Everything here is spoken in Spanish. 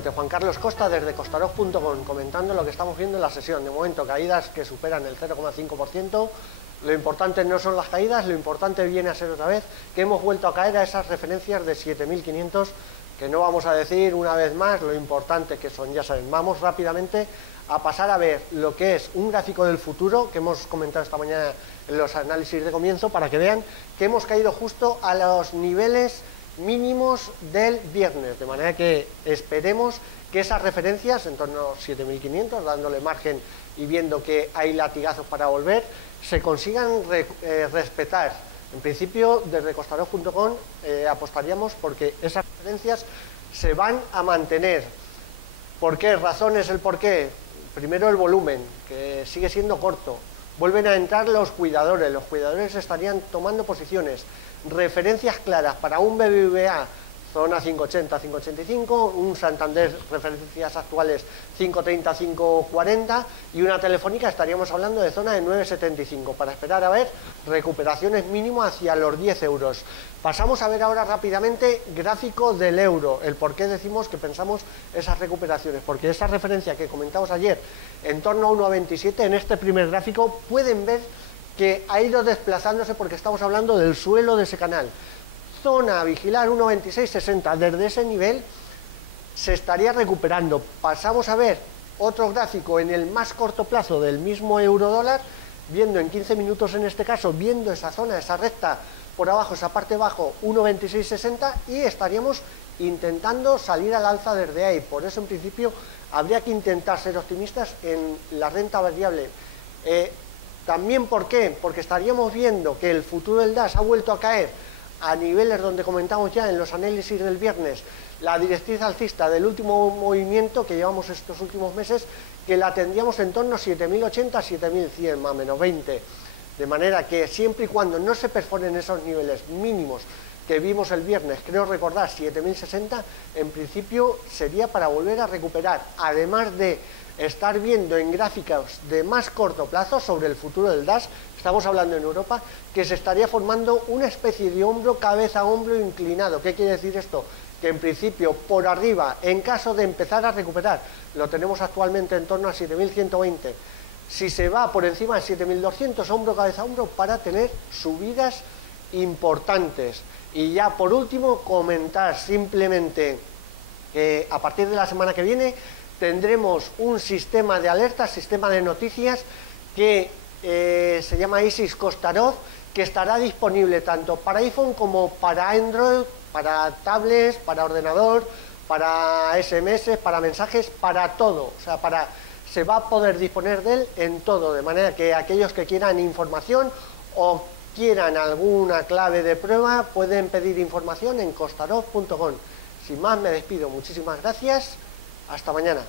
efectivamente, Juan Carlos Costa desde Costarov.com, comentando lo que estamos viendo en la sesión. De momento, caídas que superan el 0,5%. Lo importante no son las caídas, lo importante viene a ser otra vez que hemos vuelto a caer a esas referencias de 7.500, que no vamos a decir una vez más lo importante que son, ya saben. Vamos rápidamente a pasar a ver lo que es un gráfico del futuro que hemos comentado esta mañana en los análisis de comienzo, para que vean que hemos caído justo a los niveles mínimos del viernes, de manera que esperemos que esas referencias en torno a 7.500, dándole margen y viendo que hay latigazos para volver, se consigan respetar. En principio, desde Costarov.com apostaríamos porque esas referencias se van a mantener. ¿Por qué? Razones el por qué. Primero, el volumen, que sigue siendo corto. Vuelven a entrar los cuidadores estarían tomando posiciones. Referencias claras para un BBVA, zona 580, 585, un Santander, referencias actuales 530, 540, y una Telefónica estaríamos hablando de zona de 975, para esperar a ver recuperaciones mínimo hacia los 10 euros. Pasamos a ver ahora rápidamente gráfico del euro, el por qué decimos que pensamos esas recuperaciones, porque esa referencia que comentamos ayer en torno a 1,27, en este primer gráfico pueden ver que ha ido desplazándose, porque estamos hablando del suelo de ese canal. Zona a vigilar 1,2660, desde ese nivel se estaría recuperando. Pasamos a ver otro gráfico en el más corto plazo del mismo euro-dólar, viendo en 15 minutos en este caso, viendo esa zona, esa recta por abajo, esa parte abajo, 1,2660, y estaríamos intentando salir al alza desde ahí. Por eso en principio habría que intentar ser optimistas en la renta variable. También, ¿por qué? Porque estaríamos viendo que el futuro del DAX ha vuelto a caer a niveles donde comentamos ya en los análisis del viernes la directriz alcista del último movimiento que llevamos estos últimos meses, que la tendríamos en torno a 7.080, 7.100, más o menos 20. De manera que siempre y cuando no se perforen esos niveles mínimos que vimos el viernes, creo recordar 7.060, en principio sería para volver a recuperar, además de estar viendo en gráficos de más corto plazo sobre el futuro del DAX, estamos hablando en Europa, que se estaría formando una especie de hombro, cabeza, hombro inclinado. ¿Qué quiere decir esto? Que en principio por arriba, en caso de empezar a recuperar, lo tenemos actualmente en torno a 7.120, si se va por encima de 7.200, hombro, cabeza, hombro, para tener subidas importantes. Y ya por último, comentar simplemente que a partir de la semana que viene tendremos un sistema de alertas, sistema de noticias que se llama ISIS Costarov, que estará disponible tanto para iPhone como para Android, para tablets, para ordenador, para SMS, para mensajes, para todo. O sea, se va a poder disponer de él en todo, de manera que aquellos que quieran información o quieran alguna clave de prueba pueden pedir información en Costarov.com. Sin más, me despido. Muchísimas gracias. Hasta mañana.